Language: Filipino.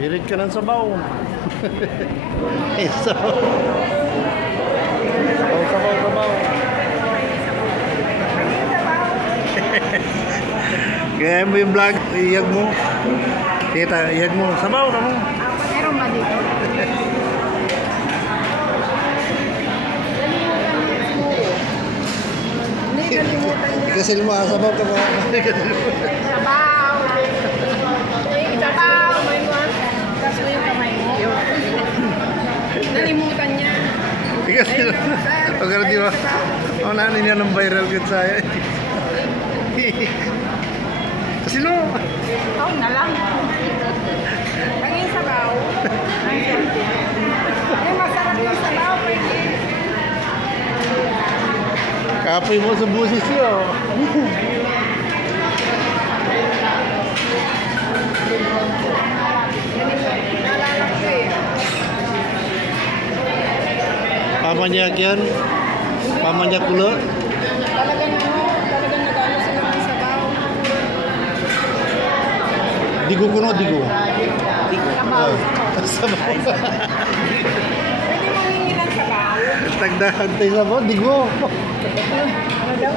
Hilig ka ng sabaw. Sabaw. Sabaw. Kaya mo yung vlog, iyag mo. Tita, iyag mo. Sabaw ka mo. Meron ba dito? Hindi kalimutan niya. Kasi lumasabaw ka ba? Sabaw! Sabaw! Tapos mo yung kamay mo. Nalimutan niya. Kasi, pagkara di ba? Ang nanin niya ng viral good sa'yo. Kasi no. Ikaw na lang. Ang yung sabaw. Ay, masarap yung sabaw. Kapoy mo sa busis niyo. Nalalak ko eh. Pamanyak yan. Pamanyak ulo. Talagang nagano sila ng sabaw. Digo kuno, digo. Sabaw. Sabaw. Pwede mo hingin ng sabaw. Tagdahan tayo sabaw, digo. Ano daw?